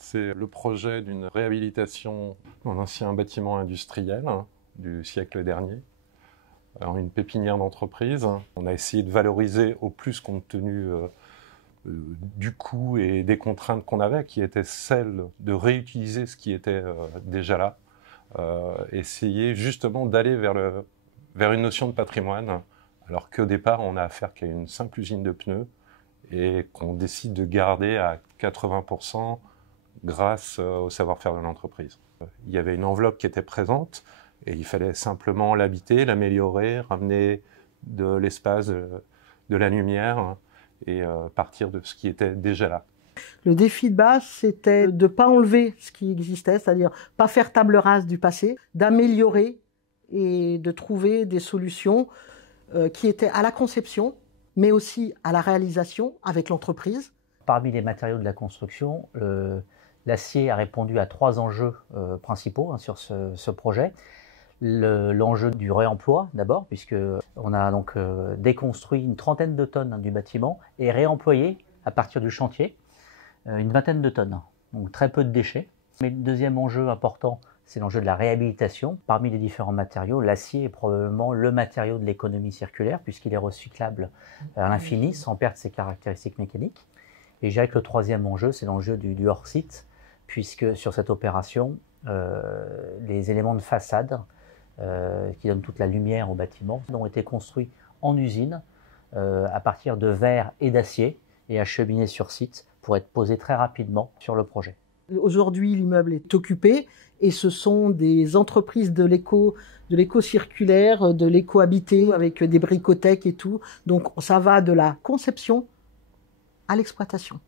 C'est le projet d'une réhabilitation d'un ancien bâtiment industriel du siècle dernier, en une pépinière d'entreprise. On a essayé de valoriser au plus compte tenu du coût et des contraintes qu'on avait, qui étaient celles de réutiliser ce qui était déjà là. Essayer justement d'aller vers une notion de patrimoine, alors qu'au départ, on a affaire qu'à une simple usine de pneus et qu'on décide de garder à 80% grâce au savoir-faire de l'entreprise. Il y avait une enveloppe qui était présente et il fallait simplement l'habiter, l'améliorer, ramener de l'espace, de la lumière et partir de ce qui était déjà là. Le défi de base, c'était de ne pas enlever ce qui existait, c'est-à-dire pas faire table rase du passé, d'améliorer et de trouver des solutions qui étaient à la conception, mais aussi à la réalisation avec l'entreprise. Parmi les matériaux de la construction, l'acier a répondu à 3 enjeux principaux sur ce projet. L'enjeu du réemploi d'abord, puisqu'on a donc déconstruit une 30aine de tonnes du bâtiment et réemployé à partir du chantier une 20aine de tonnes, donc très peu de déchets. Mais le deuxième enjeu important, c'est l'enjeu de la réhabilitation. Parmi les différents matériaux, l'acier est probablement le matériau de l'économie circulaire, puisqu'il est recyclable à l'infini, sans perdre ses caractéristiques mécaniques. Et je dirais que le troisième enjeu, c'est l'enjeu du hors-site, puisque sur cette opération, les éléments de façade qui donnent toute la lumière au bâtiment ont été construits en usine à partir de verre et d'acier et acheminés sur site pour être posés très rapidement sur le projet. Aujourd'hui, l'immeuble est occupé et ce sont des entreprises de l'éco-circulaire, de l'éco-habité avec des bricothèques et tout. Donc ça va de la conception à l'exploitation.